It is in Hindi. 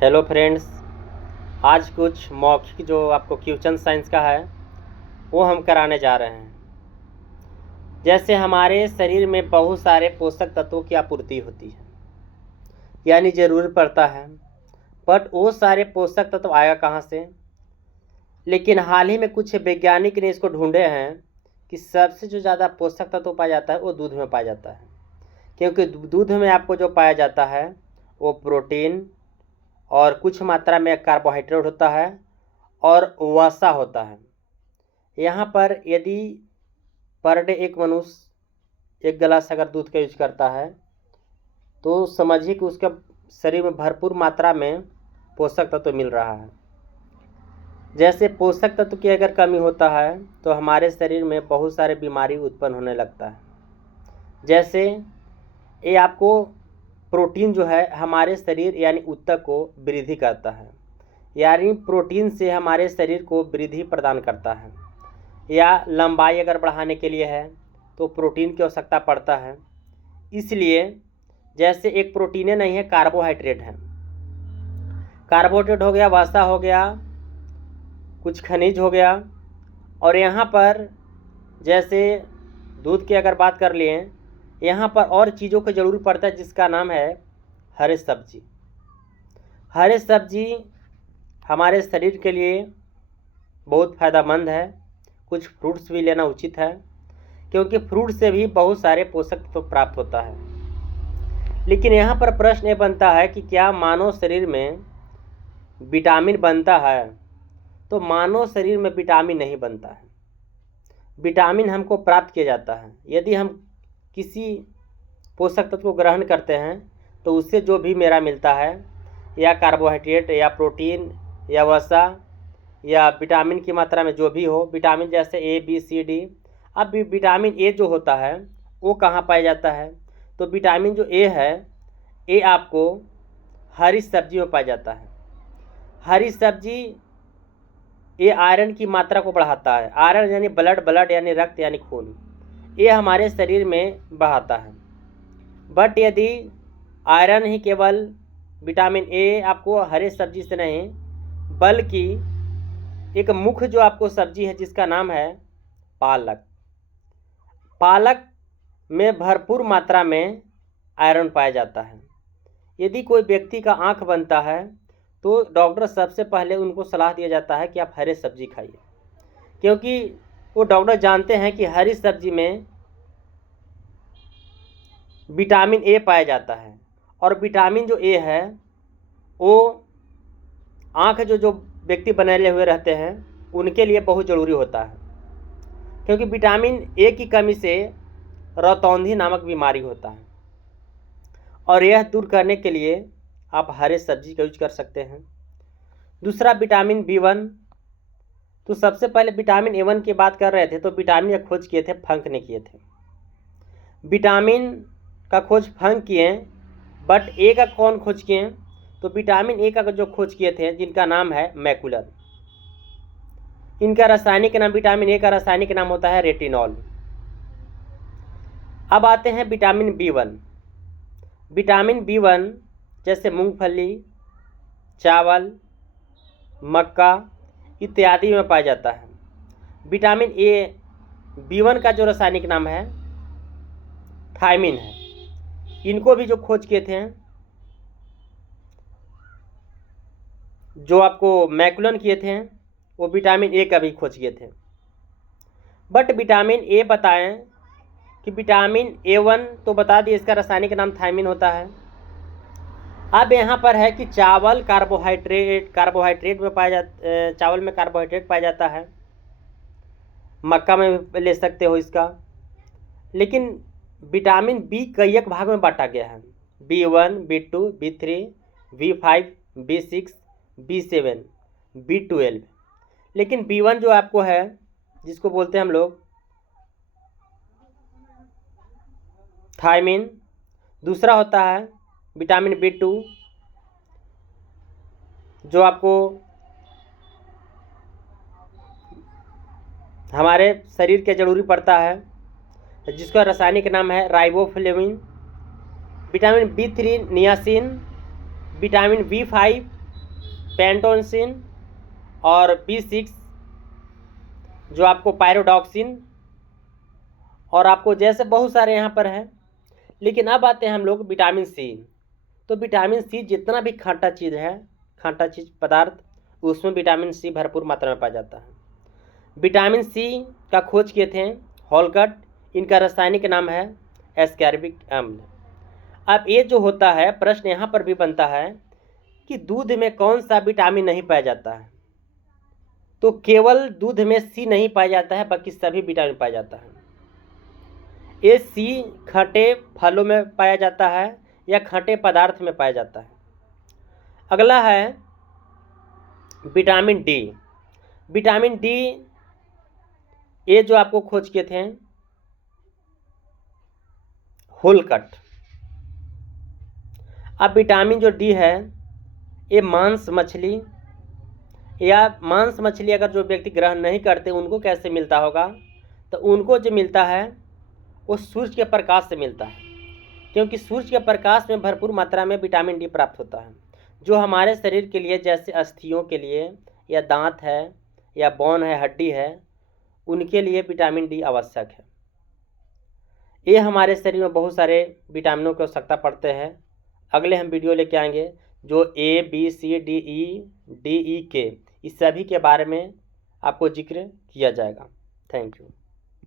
हेलो फ्रेंड्स, आज कुछ मौखिक जो आपको क्वेश्चन साइंस का है वो हम कराने जा रहे हैं। जैसे हमारे शरीर में बहुत सारे पोषक तत्वों की आपूर्ति होती है, यानी ज़रूरत पड़ता है, बट वो सारे पोषक तत्व आएगा कहाँ से। लेकिन हाल ही में कुछ वैज्ञानिक ने इसको ढूंढे हैं कि सबसे जो ज़्यादा पोषक तत्व पाया जाता है वो दूध में पाया जाता है, क्योंकि दूध में आपको जो पाया जाता है वो प्रोटीन और कुछ मात्रा में कार्बोहाइड्रेट होता है और वसा होता है। यहाँ पर यदि पर डे एक मनुष्य 1 गिलास अगर दूध का यूज करता है तो समझिए कि उसके शरीर में भरपूर मात्रा में पोषक तत्व मिल रहा है। जैसे पोषक तत्व की अगर कमी होता है तो हमारे शरीर में बहुत सारे बीमारी उत्पन्न होने लगता है। जैसे ये आपको प्रोटीन जो है हमारे शरीर यानी ऊतक को वृद्धि करता है, यानी प्रोटीन से हमारे शरीर को वृद्धि प्रदान करता है। या लंबाई अगर बढ़ाने के लिए है तो प्रोटीन की आवश्यकता पड़ता है। इसलिए जैसे एक प्रोटीन नहीं है, कार्बोहाइड्रेट है। कार्बोहाइड्रेट हो गया, वसा हो गया, कुछ खनिज हो गया। और यहाँ पर जैसे दूध की अगर बात कर लिए, यहाँ पर और चीज़ों की ज़रूरत पड़ता है जिसका नाम है हरी सब्जी। हरी सब्जी हमारे शरीर के लिए बहुत फ़ायदेमंद है। कुछ फ्रूट्स भी लेना उचित है, क्योंकि फ्रूट से भी बहुत सारे पोषक तत्व प्राप्त होता है। लेकिन यहाँ पर प्रश्न ये बनता है कि क्या मानव शरीर में विटामिन बनता है? तो मानव शरीर में विटामिन नहीं बनता है। विटामिन हमको प्राप्त किया जाता है यदि हम किसी पोषक तत्व को ग्रहण करते हैं तो उससे जो भी मेरा मिलता है, या कार्बोहाइड्रेट या प्रोटीन या वसा या विटामिन की मात्रा में जो भी हो, विटामिन जैसे ए बी सी डी। अब विटामिन ए जो होता है वो कहाँ पाया जाता है? तो विटामिन जो ए है, ए आपको हरी सब्जी में पाया जाता है। हरी सब्जी ये आयरन की मात्रा को बढ़ाता है। आयरन यानी ब्लड यानी रक्त यानी खून, ये हमारे शरीर में बढ़ाता है। बट यदि आयरन ही केवल विटामिन ए आपको हरे सब्जी से नहीं, बल्कि एक मुख्य जो आपको सब्जी है जिसका नाम है पालक। पालक में भरपूर मात्रा में आयरन पाया जाता है। यदि कोई व्यक्ति का आँख बनता है तो डॉक्टर सबसे पहले उनको सलाह दिया जाता है कि आप हरे सब्जी खाइए, क्योंकि वो डॉक्टर जानते हैं कि हरी सब्जी में विटामिन ए पाया जाता है। और विटामिन जो ए है वो आँख जो व्यक्ति बनाए हुए रहते हैं उनके लिए बहुत ज़रूरी होता है, क्योंकि विटामिन ए की कमी से रतौंधी नामक बीमारी होता है। और यह दूर करने के लिए आप हरे सब्जी का यूज कर सकते हैं। दूसरा विटामिन B1। तो सबसे पहले विटामिन A1 की बात कर रहे थे तो विटामिन का खोज किए थे फंक ने किए थे। विटामिन का खोज फंक किए, बट ए का कौन खोज किए? तो विटामिन ए का जो खोज किए थे जिनका नाम है मैकुलर। इनका रासायनिक नाम, विटामिन ए का रासायनिक नाम होता है रेटिनॉल। अब आते हैं विटामिन B1। विटामिन B1 जैसे मूंगफली, चावल, मक्का इत्यादि में पाया जाता है। विटामिन ए B1 का जो रासायनिक नाम है थायमिन है। इनको भी जो खोज किए थे, जो आपको मैकुलन किए थे, वो विटामिन ए का भी खोज किए थे। बट विटामिन ए बताएं कि विटामिन A1 तो बता दिए, इसका रासायनिक नाम थायमिन होता है। अब यहाँ पर है कि चावल कार्बोहाइड्रेट में पाया जाता, चावल में कार्बोहाइड्रेट पाया जाता है, मक्का में भी ले सकते हो इसका। लेकिन विटामिन बी कई एक भाग में बांटा गया है, B1, B2, B3, B5, B6, B7, B12। लेकिन B1 जो आपको है, जिसको बोलते हैं हम लोग थायमिन। दूसरा होता है विटामिन B2 जो आपको हमारे शरीर के ज़रूरी पड़ता है, जिसका रासायनिक नाम है riboflavin. Vitamin B3 niacin, vitamin B5 पेंटोसिन और B6 जो आपको पायरोडॉक्सिन और आपको जैसे बहुत सारे यहाँ पर हैं। लेकिन अब आते हैं हम लोग विटामिन सी। तो विटामिन सी जितना भी खाटा चीज़ है, खाटा चीज़ पदार्थ, उसमें विटामिन सी भरपूर मात्रा में पाया जाता है। विटामिन सी का खोज किए थे हॉलकट। इनका रासायनिक नाम है एस्कॉर्बिक अम्ल। अब ये जो होता है, प्रश्न यहाँ पर भी बनता है कि दूध में कौन सा विटामिन नहीं पाया जाता है। तो केवल दूध में सी नहीं पाया जाता है, बाकी सभी विटामिन पाया जाता है। ये सी खट्टे फलों में पाया जाता है या खट्टे पदार्थ में पाया जाता है। अगला है विटामिन डी। विटामिन डी ये जो आपको खोज किए थे होलकट। अब विटामिन जो डी है ये मांस मछली अगर जो व्यक्ति ग्रहण नहीं करते उनको कैसे मिलता होगा, तो उनको जो मिलता है वो सूर्य के प्रकाश से मिलता है, क्योंकि सूर्य के प्रकाश में भरपूर मात्रा में विटामिन डी प्राप्त होता है, जो हमारे शरीर के लिए, जैसे अस्थियों के लिए या दांत है या बोन है, हड्डी है, उनके लिए विटामिन डी आवश्यक है। ये हमारे शरीर में बहुत सारे विटामिनों की आवश्यकता पड़ते हैं। अगले हम वीडियो लेके आएंगे जो ABCDE के इस सभी के बारे में आपको जिक्र किया जाएगा। Thank you.